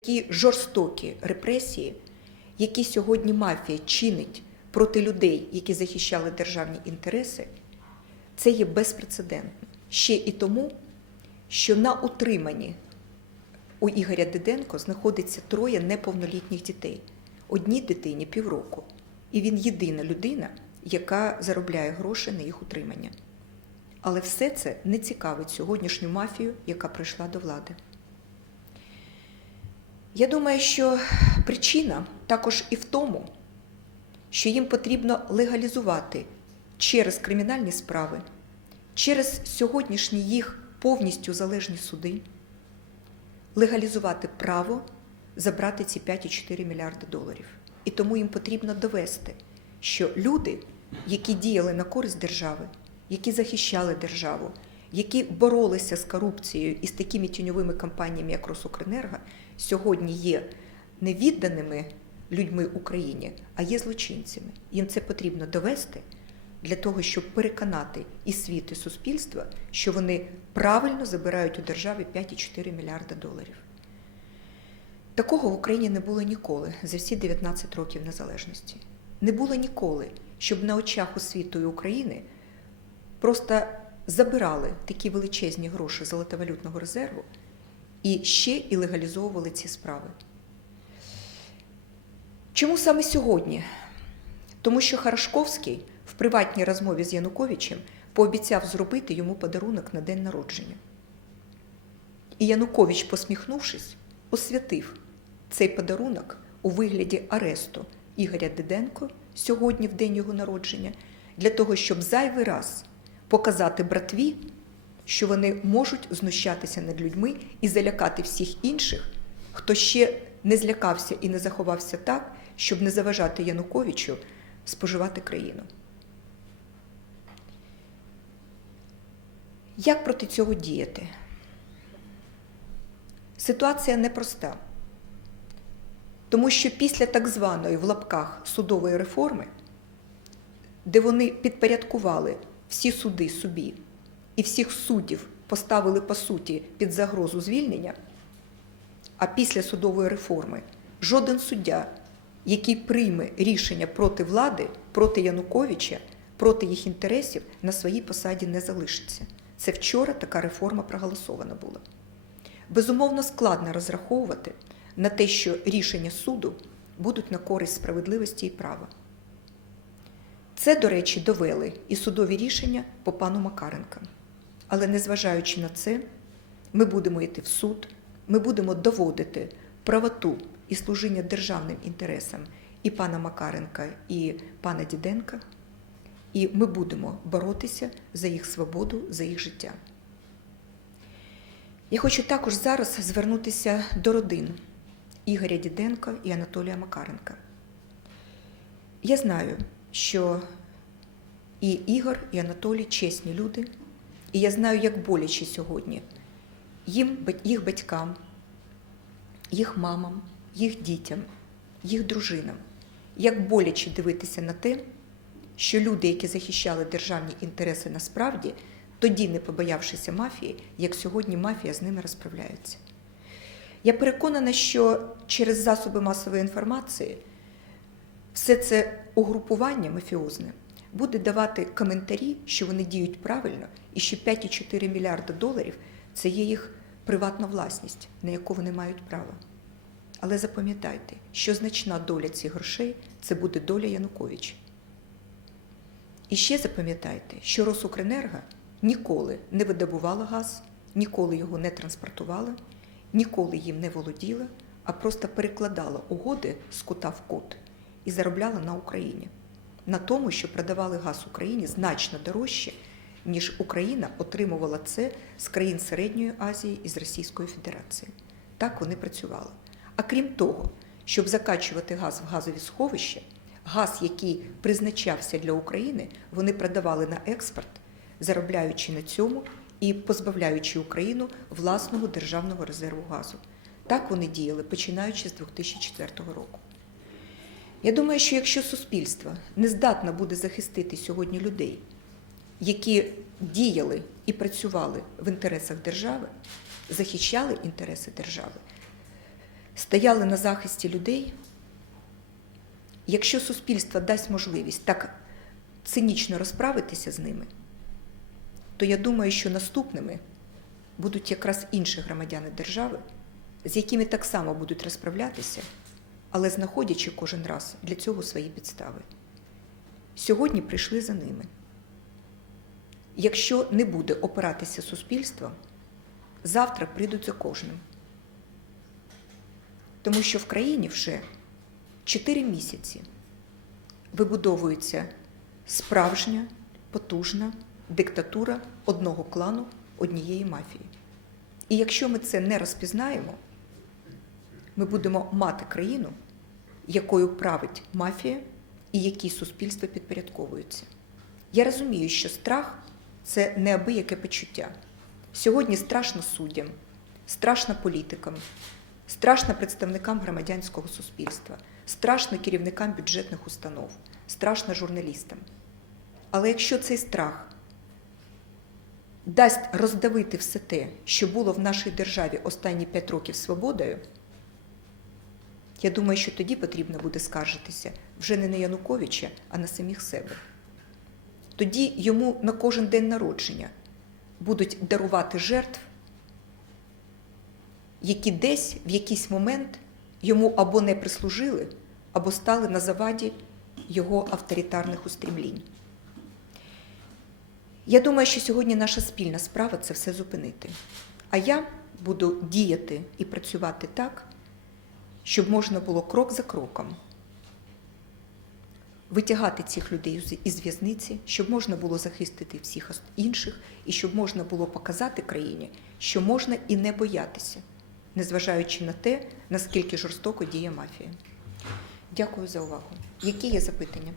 Ті жорстокі репресії, які сьогодні мафія чинить проти людей, які захищали державні інтереси, це є безпрецедентно. Ще і тому, що на утриманні у Ігоря Диденко знаходиться троє неповнолітніх дітей. Одній дитині півроку. І він єдина людина, яка заробляє гроші на їх утримання. Але все це не цікавить сьогоднішню мафію, яка прийшла до влади. Я думаю, що причина також і в тому, що їм потрібно легалізувати через кримінальні справи, через сьогоднішні їх повністю залежні суди, легалізувати право забрати ці 5,4 мільярди доларів. І тому їм потрібно довести, що люди, які діяли на користь держави, які захищали державу, які боролися з корупцією і з такими тіньовими компаніями, як Росукренерго, сьогодні є не відданими людьми Україні, а є злочинцями. Їм це потрібно довести для того, щоб переконати і світ, і суспільство, що вони правильно забирають у держави 5,4 мільярда доларів. Такого в Україні не було ніколи за всі 19 років незалежності. Не було ніколи, щоб на очах у світу і України просто забирали такі величезні гроші золотовалютного резерву і ще і легалізовували ці справи. Чому саме сьогодні? Тому що Харашковський в приватній розмові з Януковичем пообіцяв зробити йому подарунок на день народження. І Янукович, посміхнувшись, освятив цей подарунок у вигляді аресту Ігоря Диденко сьогодні, в день його народження, для того, щоб зайвий раз показати братві, що вони можуть знущатися над людьми і залякати всіх інших, хто ще не злякався і не заховався так, щоб не заважати Януковичу споживати країну. Як проти цього діяти? Ситуація непроста. Тому що після так званої в лапках судової реформи, де вони підпорядкували всі суди собі і всіх суддів поставили по суті під загрозу звільнення, а після судової реформи жоден суддя, який прийме рішення проти влади, проти Януковича, проти їх інтересів, на своїй посаді не залишиться. Це вчора така реформа проголосована була. Безумовно, складно розраховувати на те, що рішення суду будуть на користь справедливості і права. Це, до речі, довели і судові рішення по пану Макаренка. Але незважаючи на це, ми будемо йти в суд, ми будемо доводити правоту і служіння державним інтересам і пана Макаренка, і пана Діденка, і ми будемо боротися за їх свободу, за їх життя. Я хочу також зараз звернутися до родин Ігоря Діденка і Анатолія Макаренка. Я знаю, що і Ігор, і Анатолій чесні люди, і я знаю, як боляче сьогодні їм, їх батькам, їх мамам, їх дітям, їх дружинам, як боляче дивитися на те, що люди, які захищали державні інтереси насправді, тоді не побоявшися мафії, як сьогодні мафія з ними розправляється. Я переконана, що через засоби масової інформації все це угрупування мафіозне буде давати коментарі, що вони діють правильно, і що 5,4 мільярда доларів це є їх приватна власність, на яку вони мають право. Але запам'ятайте, що значна доля цих грошей це буде доля Януковича. І ще запам'ятайте, що Росукренерго ніколи не видобувала газ, ніколи його не транспортувала, ніколи їм не володіла, а просто перекладала угоди з кута в кут і заробляла на Україні. На тому, що продавали газ Україні значно дорожче, ніж Україна отримувала це з країн Середньої Азії і з Російської Федерації. Так вони працювали. А крім того, щоб закачувати газ в газові сховища, газ, який призначався для України, вони продавали на експорт, заробляючи на цьому і позбавляючи Україну власного державного резерву газу. Так вони діяли, починаючи з 2004 року. Я думаю, що якщо суспільство не здатне буде захистити сьогодні людей, які діяли і працювали в інтересах держави, захищали інтереси держави, стояли на захисті людей, якщо суспільство дасть можливість так цинічно розправитися з ними, то я думаю, що наступними будуть якраз інші громадяни держави, з якими так само будуть розправлятися, але знаходячи кожен раз для цього свої підстави. Сьогодні прийшли за ними. Якщо не буде опиратися суспільство, завтра прийдуть за кожним. Тому що в країні вже 4 місяці вибудовується справжня, потужна диктатура одного клану, однієї мафії. І якщо ми це не розпізнаємо, ми будемо мати країну, якою править мафія і якій суспільство підпорядковується. Я розумію, що страх це неабияке почуття. Сьогодні страшно суддям, страшно політикам, страшно представникам громадянського суспільства, страшно керівникам бюджетних установ, страшно журналістам. Але якщо цей страх дасть роздавити все те, що було в нашій державі останні п'ять років свободою, я думаю, що тоді потрібно буде скаржитися вже не на Януковича, а на самих себе. Тоді йому на кожен день народження будуть дарувати жертв, які десь в якийсь момент йому або не прислужили, або стали на заваді його авторитарних устремлінь. Я думаю, що сьогодні наша спільна справа це все зупинити. А я буду діяти і працювати так, щоб можна було крок за кроком витягати цих людей із в'язниці, щоб можна було захистити всіх інших, і щоб можна було показати країні, що можна і не боятися, незважаючи на те, наскільки жорстоко діє мафія. Дякую за увагу. Які є запитання?